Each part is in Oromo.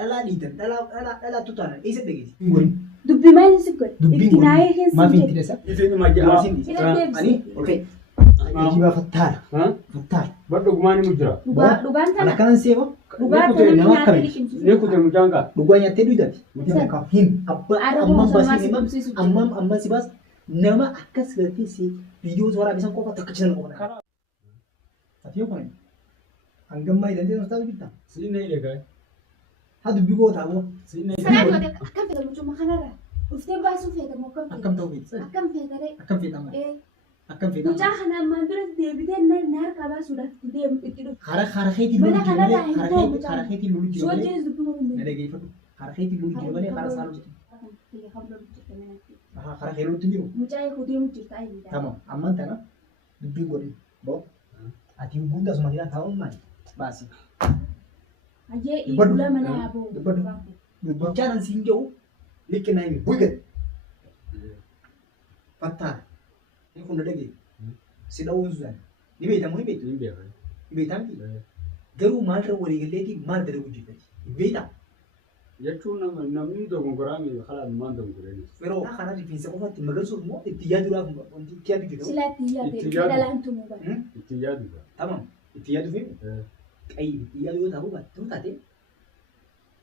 dhalaa dhiitan dhalaa tutaanan eessa dhageessi? Dubbii maal si godhe? Dubbiin Itti naayee keessa maaf hin hin jedhe. tiresa? Isin majaa. Ani okey. Ejiba fattaara. Fattaara. Baddo gumaani mujjira. Dhugaan Ana tana kanan seeba. dhugaa Nama tana nyaatee akkamii? liqimsiisu. Ne kute mujanga. Dhugaa nyaattee duudati. Hin abba Aada ammam boosoo baasii maasii nama qabsiisu. amma si baas nama akkas galtee si viidiyoo toora bisan qofa takka jiran qofa. Ati yoo kana hangammaa hidhantee nostaa bitta. Sinne eegaa. Haa dubbii gootaa boo. Sinne Sanaa dhiyoote akkam fedha mucuma kanarra. Dhuftee baasuu feeta moo akkam Akkam feeta? ta'uu feeti? Akkam feeta ree? Akkam feetama? Akkam feetama? Mucaa kana ammaan dura deebitee na harkaa baasuudhaaf itti deemu itti dhufu. Hara keetiin lolu Mana jira kanarraa malee hin ta'u mucaa. hara keetiin lolu jira Soo malee jees dubbii na kun dhageeffadhu. Hara keetiin lolu jira malee hara saaluu jira. Hara kee lolutti jiru. Mucaa eeguu deemu jirta ayiidha. Tamam amman tana dubbii godhi boo. Ati hunda asuma jira taa'uun maali? Baasi. Hayyee Dubbadhu. iibula mana yaaboo. Dubbadhu. Dubbachaan siin jedhu liqi naa himi bu'igad. Fattaara. Inni kun na dhagee. Si dha'uun sun ni beekamu ni beektu. Ni beekaa. Ni beektamti. Garuu maalirra waliigalleetii maal dalagu hojjetati? Beektaa? Jechuun namni dogongoraa mi halaan maan dogongoree. Yeroo kana rifeensa qofaatti magarsuuf immoo itti yaaduudhaaf wanti itti yaadu jedhamu. Silaa itti yaadee Itti fedha yaadu. laantu muu bara. Itti yaadu. Tamam itti yaadu fi qayyii itti yaadu yoo ta'u baate taate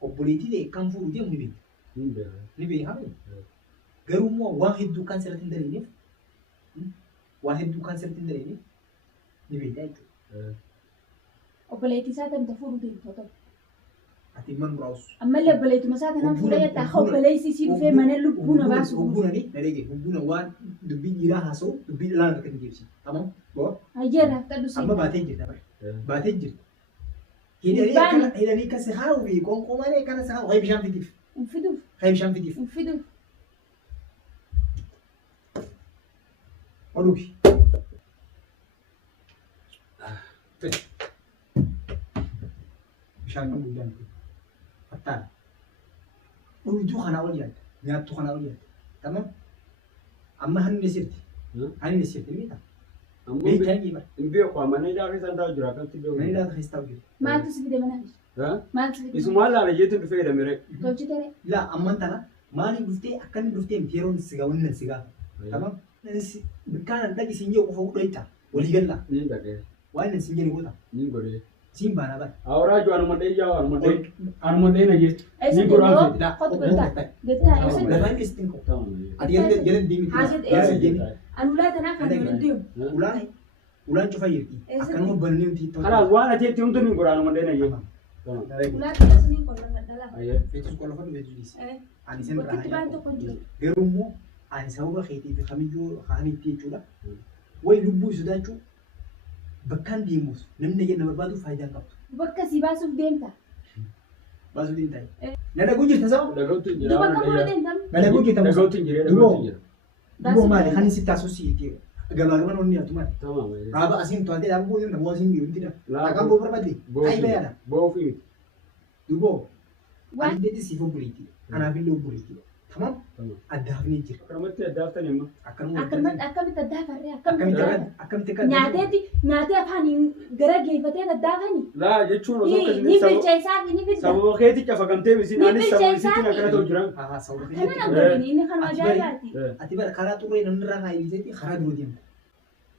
obboleettii ta'e kan fuudhu deemu ni beekta. Ni beekaa. Ni beekamu. Garuu immoo waan hedduu kan sirratti hin daleenyeef waan hedduu kan sirratti hin daleenyeef ni beektaa jechuudha. Obboleettii isaa tamta fuudhu deemtu ta'u. Ati man muraasa. Ammallee obboleettuma isaa kanaan fuudhee jettaa haa obboleessi isii dhufee mana lubbuu na baasuuf. Hubbuunani na dhege hubbuuna waan dubbii dhiiraa haasa'u dubbii dhalaan akka hin deebisi. Tamam boo Hayyee raafta dhusee. amma baatee jirta bare baatee jirta. Baani. Hidhanii kasi haa fi qoonqoo malee kana saa wayi bishaan fitiif Hin fiduuf. wayi bishaan fitiif Hin fiduuf. oduufi. Bishaan kan guddaan kun fattaan dhugduu kanaa ol yaadda nyaattu kanaa ol yaadda tamam amma hanni sirti hanni sirti ni beektaa beektaa hin bara Hin beeku amane jaafi sandaa jira kan ti mani beeku. laata keessaa hojjetu. Maaltu si fide mana fi? Maaltu si fide? Isumaa laala jeetu dhufee hidhamire. Tolchitee Laa amman tana maaliif dhuftee akkanni dhuftee miti yeroon sigaa wanni sigaa tamam bikkaan dhaqi siin jedhu qofa dhayta walii galla Ni dhagee. waan hin siin jedhu goota Ni godhee. siin baanaa bara. Awuraa ju anuma dhee yaa anuma dhee na jee. Eessa Ni goraa deemoo? fi. Laa Kottu gattaa. Gattaa eessa deemoo? lafaan keessatti hin qabu. Tamam. Ati jala deemiti Haasa'e jala eessa deemiti Anulaa tanaa kan waliin deemu. ulaan cufa jirti akkanuma bananii miti Kalaas waan ajeetti humtu ni goraa anuma dhee na jee. Tamam. Ulaa tanaa suniin qolla kan dhalaa. Ayyee. Feetus qola fadhu feetus dhiisi. Ani sen Bakkitti baan tokko hin jiru. garuu immoo ani sababa keetii fi kamiyyuu kaanitti jechuudha. Wayi lubbuu sodaachuu bakkaan deemuus namni nageenya barbaadu faayidaan qabdu. Bakka si baasuuf deemta. Baasuu diin taa'e. Na dhaguu jirta sababa? Dhagautu hin jira. Duba kan fuula deemtam. Na dhaguu jirta musa. Dhagautu hin jira. Dhagautu hin jira. Duboo maali kan si taasisu siiti. Gamaa gamaa onni atu maali. Tamam. Raaba asiin to'atee dhaabuu booda namoo asiin biiru miti dha. Laa- Akkaan boo barbaadde. Ayi bayaadha. Boofi. Duboo. Waan Ani deetti siif obboleetti. Anaaf illee obboleetti. Tamam? Tamam. Addaaf ni jira. Akkamatti addaaftan himma. Akkanuma akkamitti addaa farree akkamitti addaa. akkamitti akka Nyaatee afaaniin gara geeffatee addaafani. Laa jechuun osoo Ni akkasii bilcheessaa fi ni bilcha. sababa keetti cafagamtee misiin Ni anis sababa bilcheessaa isiitiin akkana ta'u jiran. haa sababa Kana keetti. nan godhini inni kan ajaa'ibaati. Ati bara karaa xurree namni irraa kaa'iiseeti karaa dura deemta.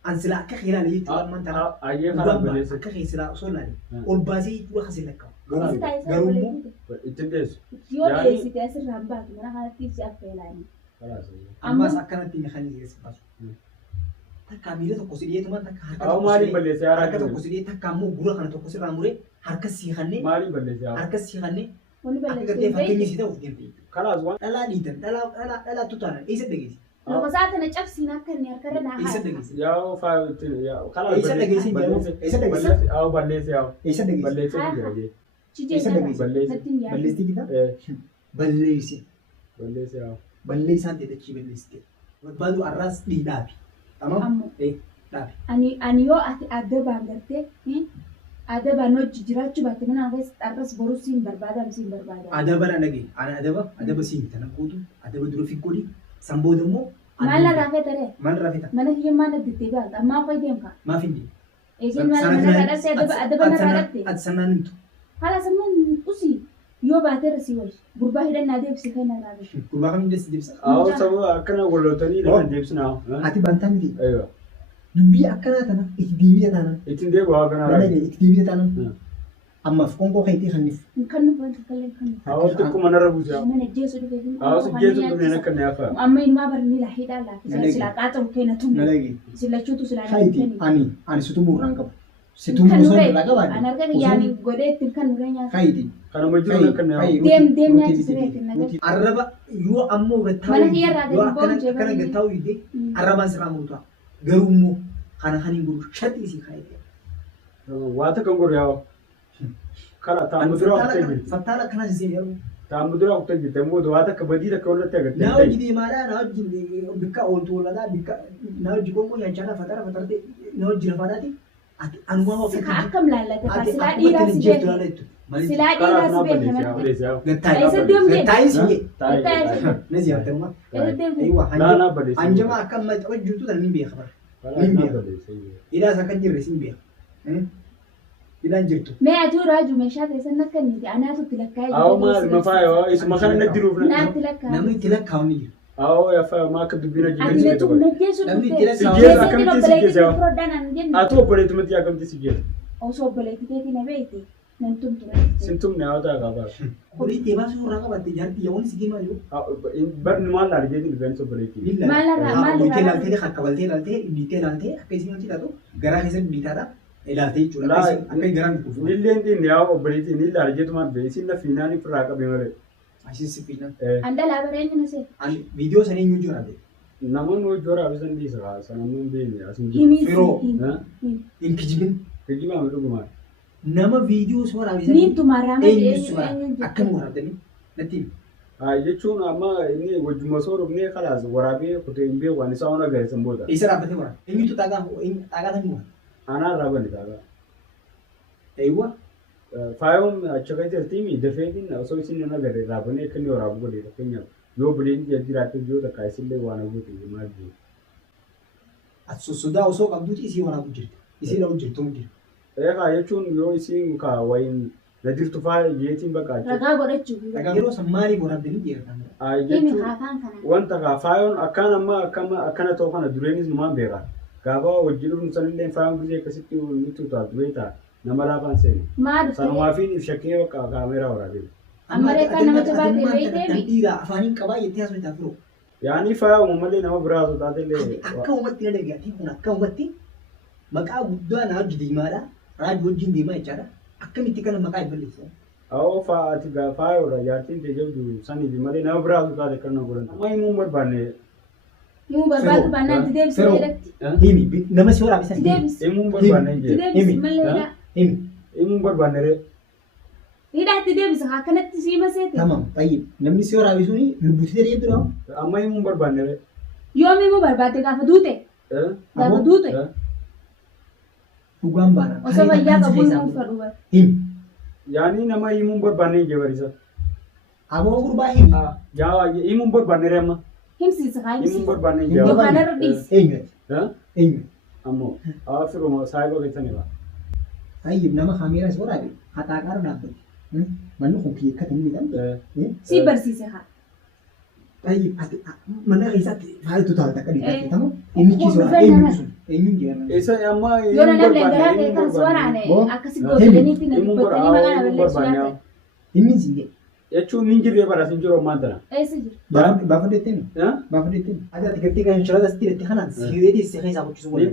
An sila akka keelaale jechuudha ammaan tana. Ayyee karaa baleessa. Akka keessilaa osoo laale ol baasee dura kasi lakkaa'u. Asi taasisaa Garuu immoo obboleetti. Ittiin deessu. Yoo dhiyeessite asirraan baatu mana kanatti si affeelaani. ammaas akkanatti meekhaanizii keessa baasu. Takka miila tokko si dhiyeetuma takka harka Haa maaliif balleessee haaraa harka tokko si dhiyee takka ammoo gura kana tokko sirraa muree harka siixannee maaliif balleessee haaraa? harka siixannee Wani akka gartee balleessee fakkeenya si ta'uuf deemte. Kalaas waan Dhalaa dhiitan dhalaa tutaanan eessa dhageessi? Lafa isaa tana cabsiin akka inni harkarra naa Eessa haadha. dhageessi? yaa faa ittiin yaa kalaas Eessa dhageessi jedhamu? Eessa dhageessi? balleessee yaa balleessee yaa Eessa dhageessi? balleessee jira jee. Cijee Eessa jala. dhageessi? Balleessi. Natti hin yaadu. Balleessi gita? Eh Balleessi. balleessee yaa. Balleessaan teessachii balleessite. Barbaadu arraas dhiidhaafi. Tamam? Ammoo Dhaabi. ani yoo ati adda baan gartee adda baan hojii jiraachuu baatte mana keessa arras boruu siin barbaadam siin barbaadam. Adaba na dhage. Ana adaba siin tana gootu adaba dura fi godhi. San booda immoo. Maal irraa feetaree? Maal irraa feeta? Mana kiyya maal addattee baata? Ammaa qoy deemka. Maaf hin deemu. Eegeen mana irraa dhattee adaba narraa dhattee. Ati sanaan himtu. Haala samman usii Yoo baatee rasii wayii gurbaa hidhannaa deebisee kan irraa gahu. Gurbaa kam deessi deebisa. Awo sababa akkana gollootanii lafa deebisnaa. Ati bantaa miti. Aywa. Dubbii akkanaa tana itti deebita tanan. Ittiin deebi'u haa kanaa. Mana itti deebita tanan. Ammaaf qonkoo keetii kanniif. Kan nu bantu kallee kan nu. Awo xiqqoo manarra buusaa. Mana jeesu dhufee fi. Awo si jeesu dhufee akka inni hafa. Amma ilmaa barni laa hidhaa laa. Silaa qaaxamu keenya tumu. Nalagi. Silachuutu silaa Kaiti ani situ murraan qabu. Situ murraan irraa qabaadhe. An argaa yaani godhee ittiin kan nuree nyaata. Kaiti. Kanuma jiru akka inni hafa. Deem nyaati siree ittiin nagatti. Arraba yoo ammoo gattaa'u. Mana kiyyarraa gadi ba'uun jee akkana gattaa'u iddee arrabaan sirraa muutaa. Garuu immoo kana kan hin guru shaxiisi kaayite. Waata kan godhu yaa kara taamudura akka jirti. Fattaala akkanas isee yeroo. Taamudura akka jirti ammoo waata akka badii akka walitti agartee. Naa hojii deemaadhaa naa hojii bikka ooltu oolaadhaa bikka naa hojii gongo nyaachaa fatara fatartee naa hojii lafaadhaati. Anumaa ofii. Akkam laallate silaa dhiiraa si beeku. Silaa dhiiraa si beeku. Gattaa'ii si jee. Nasi haa ta'uma. Anjamaa akka amma hojjetu tan ni beeka bara. Hidhaas akka jirre sin beeka. Hidhaan jirtu. Mee atuu raaju meeshaa keessan akka inni anaatu itti lakkaa'ee jiru. Awo maal mafaayaa isuma kana natti jiruuf naatti lakkaa'e. Namni itti lakkaa'u ni jiru. Awo yafa maa akka dubbina jiru. Ati leetu najjeesu Namni itti lakkaa'u. Sijjeesu akkamitti sijjeesu yaa. Furdaan an jennu. Atu obboleetumatti akkamitti sijjeesu. Osoo obboleettiteeti na beekte nan tumture. Sintumne haa ta'aa qabaa. Horii teebaa suuraa qabatte jaartii yaa'uun si deemaa jiru. Barni maal laal jeetiin rifeensa obboleettii. Maalirraa Wiikee laaltee kakkabaltee laaltee dhiitee laaltee akka isin hojii taatu garaa keessatti dhiitaadha. Ilaaltee jechuudha. Akka garaan dhufu. Nilleen dhiinni yaa obboleettii ni laal jeetumaan bee isin lafiinaan ifirraa qabe malee. Asiin sibiila. Anda laabareen na see. Viidiyoo sanii eenyu jiraate? Namoonni hojii waraabisan dhiisa haa sanamuu hin beekne asiin jiru. Himii Firoo. Hin kijibin. Kijibaa mi dhugumaa. Nama viidiyoo soo waraabisan. Niin tumarraa eenyu sura akkam waraabdanii natti. Jechuun amma inni wajjuma soo dhufnee kalaas waraabee kutee hin beeku waan isaa waan agarsiisan booda. Isa dhaabbatee waraaba. Eenyutu xaagaa tamii waraaba? Anaa irraa bani xaagaa. Eeywa. Faayoon achi keessatti dafeetiin osoo isin nama gadi raabanii akka inni waraabu godhe fakkeenyaaf yoo bileen jiraatee yoo takka isillee waan hawwatu maal jiru. Ati sodaa osoo qabduuti isii waraabu jirti. Isii dha'u jirtu mu jirti. Eegaa jechuun yoo isin kaa wayin na jirtu faaya jeetiin bakka ragaa godhachuuf. Yeroo san maaliif waraabdanii jeeran? Himi haafaan kana. Wanta kaa faayoon akkaan amma akkana ta'u kana dureenis numaan beekaa. Gaafa wajjin dhufu sanillee faayoon gisee akkasitti ni tuutaa duree ta'a. Nama laafaan seeni. Maal Sanumaafiin shakkee bakka kaameeraa waraabee. Ammareekaa namatti baatee beeyteemi. Dhiiraa afaaniin qabaa jettee haasoo itti afuroo. Yaani faaya uumammallee nama biraa osoo taatellee. Akka uumatti na dhagaatti kun akka uumatti maqaa guddaa na hojii deemaadha. Raajii wajjin deemaa jechaadha. Akkamitti kana maqaa hin balleessan? Awoo faati faayoodha jaartiin ta'e jabdu saniif malee nama biraa osoo taate kan na godhan. Amma himuu hin barbaanne. Himuu barbaadu baannaan itti deebisee jedhatti. Himi nama si waraabisan. Himuu hin barbaanne hin jedhe. Deebisi malee. Himi. Himuu hin barbaanne ree. Hidhaatti deebisa akkanatti siima seete. Tamam tayyib namni si waraabisuuni lubbuutee deebdura. Amma himuu hin barbaanne ree. Yoom himuu barbaadde gaafa duute. Gaafa duute. Dhugaan baana. Osoo fayyaa qabu himuu fadhu bara. Himi. Yaani nama himuu hin barbaanne hin jebarisa. Aboo gurbaa himi. Yaa himuu hin barbaanne ree amma. Himsiisa kaa Himuu hin himsiisa. barbaanne hin Yoo jebarisa. kana irra dhiisi. Eenyu? Eenyu? Ammoo firuma saayibaa keessanidha. Tayyib nama kaameeraa si waraabe haxaa qaara dhaabbate. Manni kun kiyyakka inni midhaan. Si barsiise haa. Tayyib mana keessatti faayitu taata akka dhiibbatti tamu inni kiisu eenyu sun eenyuun jedhama. Isa amma Yoo na namni garaa ta'e kan si waraane akkasi gootaniitti na dubbatanii maqaa na balleessu laata. Himmiin sin jedhe. jechuun hin jirre bara sin jiru ammaan tana. Eessa jira? Baafa deettee baafa deettee. Ati gartee kan shirata asitti deettee kanaan sibiilii si keessaa gochisuun waliin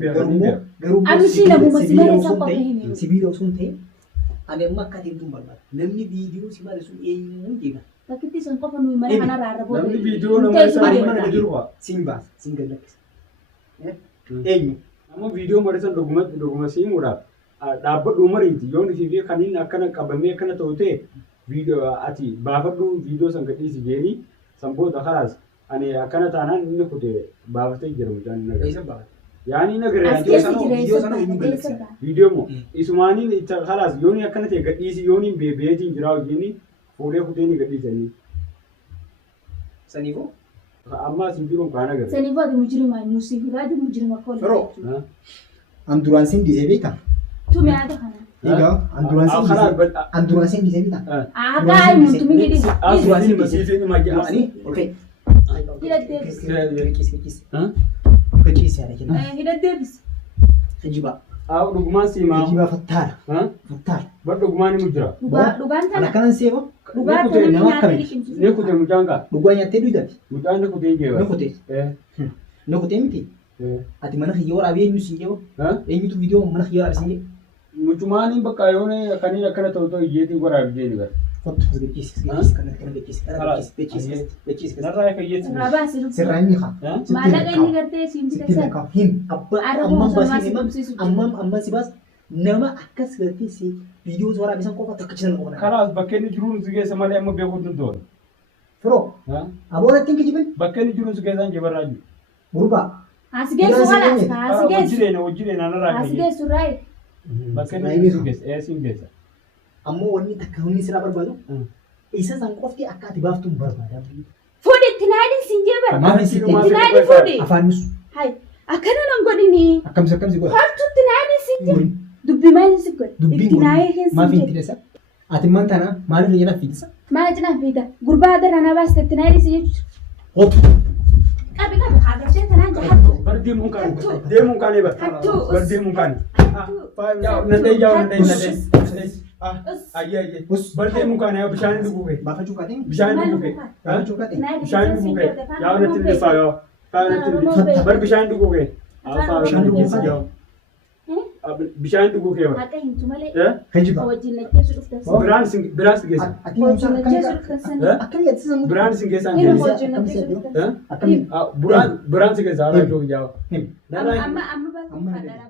garuu Amishii namuma sibiila isaa qofa himi. sibiila osoo hin ta'in ani amma akka deemtuun barbaada. Namni viidiyoo si maali sun eenyuun jeeqa. Bakkitti sun qofa nuyi mana kanarraa arra booda. Namni viidiyoo nama isaa mana jiru faa. Siin baasa siin gallakkisa. Eenyu. Nama viidiyoo mariisan dhuguma siimuudhaaf dhaabbadhu mariiti yoo nuti fi kaniin akkana qabamee akkana ta'u ta'e viidiyoo ati baafadhu viidiyoo san gadhiisi jeeni sanboota kalaas ani akkana taanaan inni kute baafatee jira mucaan inni agarra. Yaani nagara viidiyoo sana eenyu gallakkisa. viidiyoo moo isumaaniin itti kalaas yooni akkana ta'e gadhiisi yooniin beebeetiin jira hojiini fuulee kuteeni gadhiisanii. Saniifoo. Amma sin jiruun kaan agarra. Saniifoo ati mujirima nusi firaati mujirima kola. Firoo. An duraan siin disee beekaa. Tume haadha kana. Egaa anduraanseen disee bitaa. Agaa muntu mingi dis. Aswaani masiifin majaa. Ani okay. Hidhat deebis. Faciisi yaada kenna. Hidhat deebis. Hijiba. Dhugumaan siimaa. Hijiba fattaara. Fattaara. Bar dhugumaan ni mujjira. Dhugaan Ana tana. kanan seeba. Dhugaa kutee tana nama nyaata akkamii? liqimsiisu. Ne kutee mucaan kaa. Dhugaa nyaattee duudati. Mucaan ne kutee jeeba. Ne kutee. Ne kutee miti. Ati mana kiyya waraabee eenyu siin jeewa? Eenyutu viidiyoo mana kiyya waraabee siin jeewa? Mucumaaniin bakka yoone kaniin akkana ta'u ta'u iyyeetiin waraabdee ni bara. Kottu as gachiisi gachiisi. Narraa kayyeessi. Rabaasi dhufu. Sirraa inni haa. Maallaqa inni gartee siin Sitti bitasan. lakkaa'u hin amma si baas nama akkas gartee si viidiyoo waraabisan qofa takkachisan qofa. Kanaaf bakka inni jiruun si keessa malee amma beekuu hin doon. Firoo aboonatti hin kijibin Bakka inni jiruun si keessaan jebarraa jiru. gurbaa. As geessu walaas as geessu. Wajjireen narraa As kayyeessi. geessu raayit. Bakka inni jiruun si keessa siin keessa. Ammoo wanni takka wanni sirraa barbaadu isa san qofti akka ati baaftuun barbaada. Fuudhi itti naadin siin jeebar. Maaliif sitti Itti naadin fuudhi. afaanis Hai akkana nan godhini. akkamsi godha. Hartu itti naadin siin jeebar. Dubbi maaliin si godha? Dubbiin Itti naayee maaf keessa hin jeebar. tidesa? Ati man tana maaliif ni jala fiidisa? Maal cinaa fiida? Gurbaa darraa na baasta itti naadin si jechuudha. Hop. Qabi haagartee tanaan jahattu. Bar deemuun kaanii bar. Hattuu. Bar deemuun kaanii. Nadhee. Ayyee. Bar deemuun kaanii bishaan dhuguu kee. Baafachuu kaatiin? Bishaan dhuguu kee. Baafachuu kaatiin? Bishaan dhuguu kee. Yaa natti illee faayaa. Bar bishaan dhuguu kee. Bishaan dhuguu kee. Bishaan dhuguu kee bar. Haqa himtu malee. Hijiba. Wajjin naggeessu dhuftan. Biraan si geessa. Ati Wajjin naggeessu dhuftan. akkamii ati san Biraan si geessaan Hima geessa. wajjin naggeessu dhuftan. akkamii Biraan si geessa. Haala joogi jaaba. him Amma baatu Amma kadhaa.